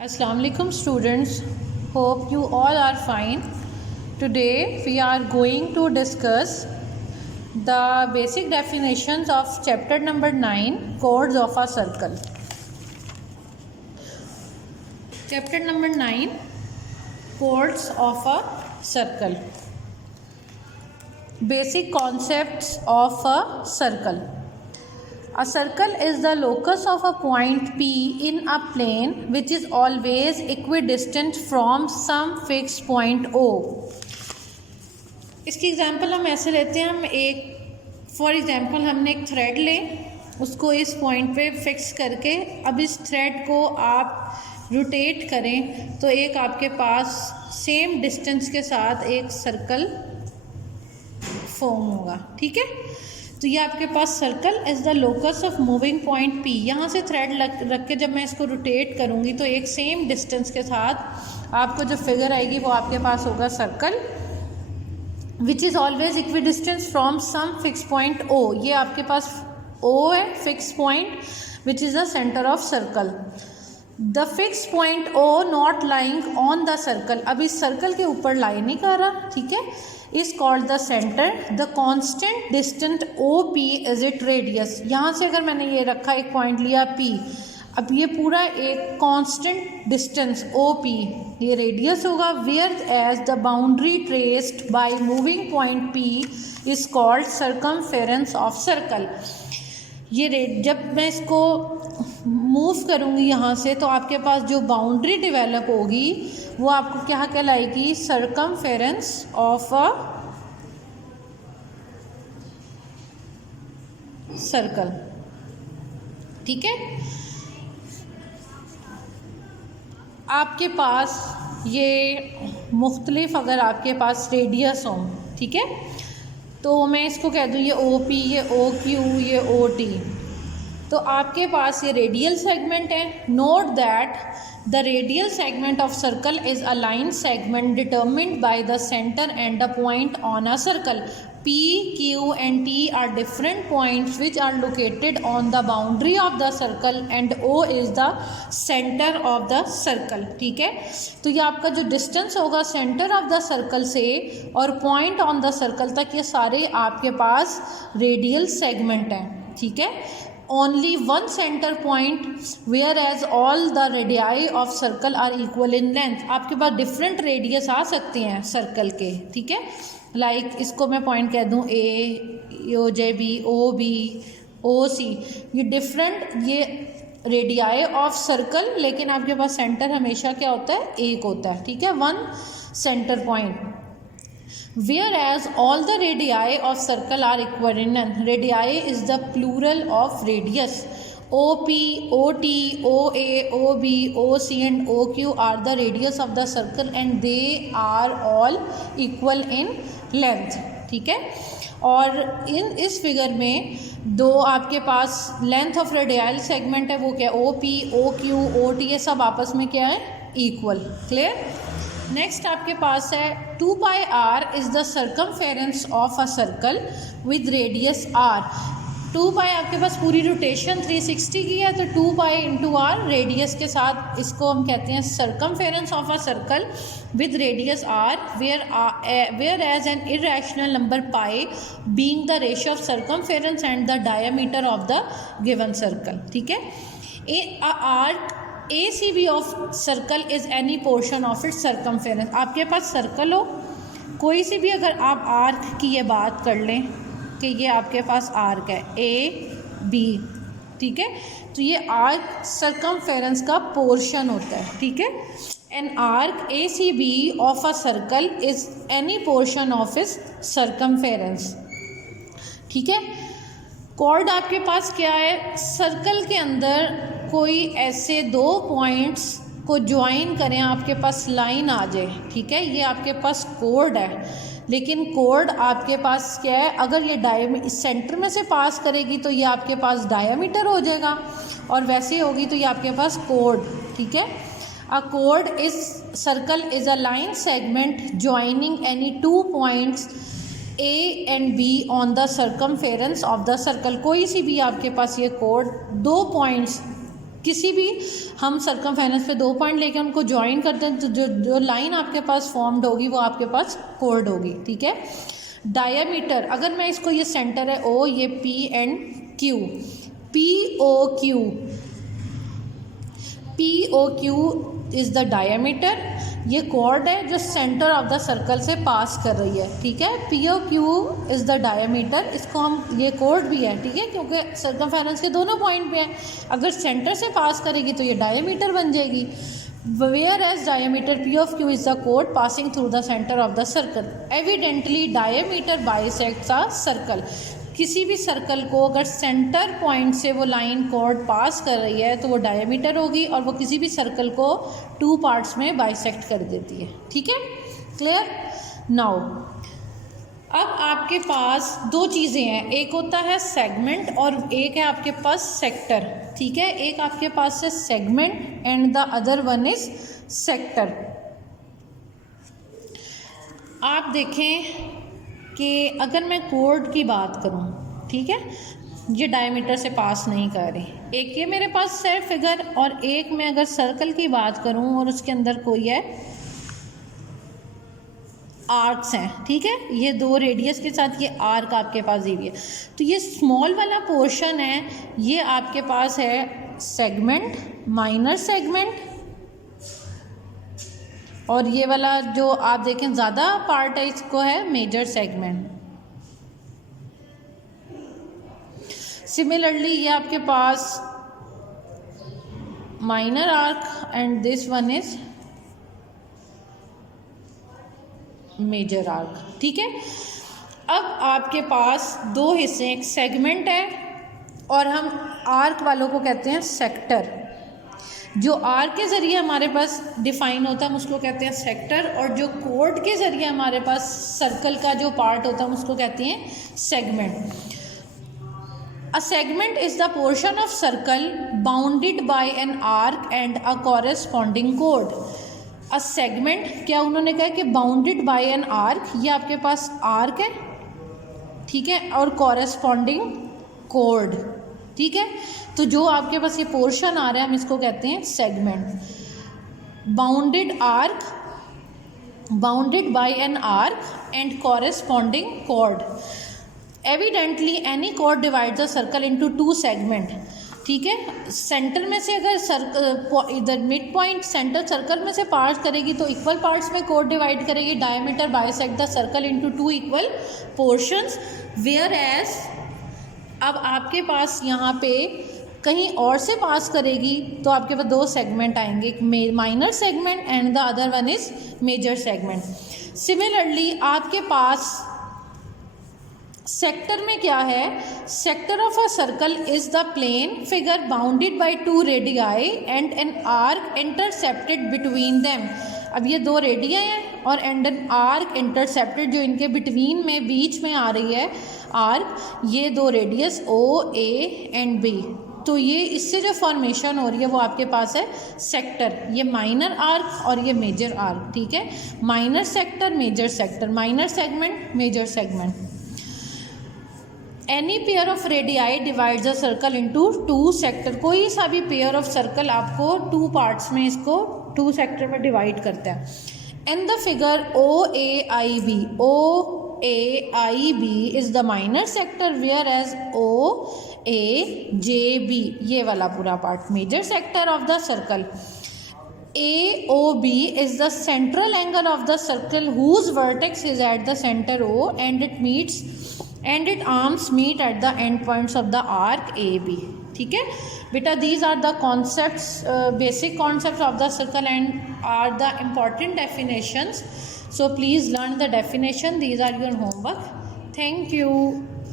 Assalamu alaikum students, hope you all are fine. Today we are going to discuss the basic definitions of chapter number 9, chords of a circle. Chapter number 9, chords of a circle. Basic concepts of a circle. A circle is the locus of a point P in a plane which is always equidistant from some fixed point O. इसकी example हम ऐसे लेते हैं, हम एक for example हमने एक thread लें, उसको इस पॉइंट पे फिक्स करके अब इस थ्रेड को आप रोटेट करें तो एक आपके पास सेम डिस्टेंस के साथ एक सर्कल फॉर्म होगा। ठीक है, तो ये आपके पास circle is the locus of moving point P. यहाँ से थ्रेड रख के जब मैं इसको रोटेट करूँगी तो एक सेम डिस्टेंस के साथ आपको जो फिगर आएगी वो आपके पास होगा circle which is always equidistance from some fix point O. ये आपके पास ओ है, fix point which is the centre of circle. The fix point O not lying on the circle, अब इस सर्कल के ऊपर लाई नहीं कर रहा, ठीक है, is called the centre. The constant distant O P is it radius. यहाँ से अगर मैंने ये रखा, एक पॉइंट लिया पी, अब ये पूरा एक कांस्टेंट डिस्टेंस ओ पी ये रेडियस होगा। Whereas the boundary traced by moving point P is called circumference of circle. ये जब मैं इसको मूव करूँगी यहाँ से तो आपके पास जो बाउंड्री डेवलप होगी वो आपको क्या कहलाएगी, सर्कमफेरेंस ऑफ अ सर्कल। ठीक है, आपके पास ये मुख्तलिफ अगर आपके पास रेडियस हों, ठीक है, तो मैं इसको कह दूँ ये ओ पी, ये ओ क्यू, ये ओ टी, तो आपके पास ये रेडियल सेगमेंट है। Note that the radial segment of circle is a line segment determined by the centre and the point on a circle. P, Q and T are different points which are located on the boundary of the circle and O is the center of the circle। ठीक है, तो ये आपका जो distance होगा centre of the circle से और point on the circle तक, ये सारे आपके पास रेडियल सेगमेंट हैं। ठीक है, only one center point whereas all the radii of circle are equal in length। आपके पास डिफरेंट रेडियस आ सकते हैं सर्कल के। ठीक है, लाइक इसको मैं पॉइंट कह दूँ ए, ओ जे बी, ओ बी, ओ सी, ये डिफरेंट ये रेडियाई ऑफ सर्कल, लेकिन आपके पास सेंटर हमेशा क्या होता है, एक होता है। ठीक है, one centre point. Whereas all the radii of circle are equivalent, radii is the plural of radius। OP, OT, OA, OB, OC and OQ are the radius of the circle and they are all equal in length। ठीक है, और इस figure में दो आपके पास length of radial segment है, वो क्या है, OP, OQ, OT, ये सब आपस में क्या है, इक्वल। क्लियर। नेक्स्ट आपके पास है 2 pi R is the circumference of a circle with radius R. 2 pi आपके पास पूरी रोटेशन 360 की है, तो 2 पाई इंटू आर रेडियस के साथ इसको हम कहते हैं circumference of a circle with radius R. Whereas an irrational number pi being the ratio of circumference and the diameter of the given circle. ठीक है, arc ACB of circle is any portion of its circumference. आपके पास circle हो कोई सी भी, अगर आप arc की ये बात कर लें कि ये आपके पास आर्क है AB, ठीक है, तो ये आर्क सर्कमफेरेंस का पोर्शन होता है। ठीक है, an arc ACB of a circle is any portion of its circumference. ठीक है, कॉर्ड आपके पास क्या है, सर्कल के अंदर कोई ऐसे दो पॉइंट्स को ज्वाइन करें, आपके पास लाइन आ जाए। ठीक है, ये आपके पास कॉर्ड है, लेकिन कॉर्ड आपके पास क्या है, अगर ये सेंटर में से पास करेगी तो ये आपके पास डायामीटर हो जाएगा, और वैसे होगी तो ये आपके पास कॉर्ड। ठीक है, अ cord is circle is a line segment joining any two points A and be on the circumference of the circle. कोई सी भी आपके पास ये कॉर्ड दो पॉइंट्स किसी भी हम सर्कमफेरेंस पे 2 पॉइंट लेके उनको ज्वाइन करते हैं तो जो लाइन आपके पास फॉर्म्ड होगी वो आपके पास कोर्ड होगी, ठीक है। डायमीटर, अगर मैं इसको, ये सेंटर है ओ, ये P and Q, P O Q, P O Q is the diameter, ये कॉर्ड है जो सेंटर ऑफ द सर्कल से पास कर रही है, ठीक है। P O Q is the diameter, इसको हम, ये कॉर्ड भी है, ठीक है, क्योंकि सर्कमफेरेंस के दोनों पॉइंट पे हैं, अगर सेंटर से पास करेगी तो ये डायमीटर बन जाएगी। Whereas diameter P of Q is the chord passing through the centre of the circle, evidently diameter bisects a circle, किसी भी सर्कल को अगर सेंटर पॉइंट से वो लाइन कॉर्ड पास कर रही है तो वो डायमीटर होगी, और वो किसी भी सर्कल को 2 पार्ट्स में बाइसेक्ट कर देती है, ठीक है, क्लियर। नाउ अब आपके पास 2 चीज़ें हैं, एक होता है सेगमेंट और एक है आपके पास सेक्टर, ठीक है। एक आपके पास है segment and the other one is sector. आप देखें कि अगर मैं कोर्ड की बात करूं, ठीक है, ये डायमीटर से पास नहीं कर रही, एक ये मेरे पास है फिगर, और एक मैं अगर सर्कल की बात करूं और उसके अंदर कोई है आर्क्स हैं, ठीक है, ये 2 रेडियस के साथ ये आर्क आपके पास दी हुई है, तो ये स्मॉल वाला पोर्शन है, ये आपके पास है सेगमेंट, माइनर सेगमेंट, और ये वाला जो आप देखें ज़्यादा पार्ट है इसको है मेजर सेगमेंट। सिमिलरली ये आपके पास minor arc and this one is major arc, ठीक है। अब आपके पास 2 हिस्से, एक सेगमेंट है और हम आर्क वालों को कहते हैं सेक्टर। जो आर्क के ज़रिए हमारे पास डिफाइन होता है हम उसको कहते हैं सेक्टर, और जो कोर्ड के ज़रिए हमारे पास सर्कल का जो पार्ट होता है हम उसको कहते हैं segment. A segment is the portion of circle bounded by an arc and a corresponding chord. A segment, क्या उन्होंने कहा कि बाउंडेड बाय एन आर्क, ये आपके पास आर्क है, ठीक है, और कॉरेस्पॉन्डिंग कोर्ड, ठीक है। तो जो आपके पास ये पोर्शन आ रहा है हम इसको कहते हैं segment. Bounded arc, bounded by an arc and corresponding chord. Evidently any chord divide the circle into 2 segment, ठीक है। सेंटर में से अगर इधर मिड पॉइंट सेंटर सर्कल में से पार्ट करेगी तो इक्वल पार्ट्स में कॉर्ड डिवाइड करेगी। Diameter bisect the circle into 2 equal portions. Whereas अब आपके पास यहाँ पे कहीं और से पास करेगी तो आपके पास 2 सेगमेंट आएंगे, एक minor segment and the other one is major segment. Similarly आपके पास सेक्टर में क्या है, sector of a circle is the plane figure bounded by 2 radii and an arc intercepted between them. अब ये 2 रेडियाई हैं और एंड एन आर्क इंटरसेप्टेड, जो इनके बिटवीन में बीच में आ रही है आर्क, ये 2 radius O A and B. तो ये इससे जो फॉर्मेशन हो रही है वो आपके पास है सेक्टर, ये माइनर आर्क और ये मेजर आर्क, ठीक है। Minor sector, major sector, minor segment, major segment. Any pair of radii divides the circle into 2 sector. कोई सा भी पेयर ऑफ सर्कल आपको 2 पार्ट्स में इसको 2 सेक्टर में डिवाइड करता है। In the figure O A I B, O A I B is the minor sector, whereas O A J B, ये वाला पूरा part major sector of the circle. AOB is the central angle of the circle whose vertex is at the center O and its arms meet at the end points of the arc AB, ठीक है बेटा। these are the concepts, basic concepts of the circle and are the important definitions, so please learn the definition. These are your homework. Thank you.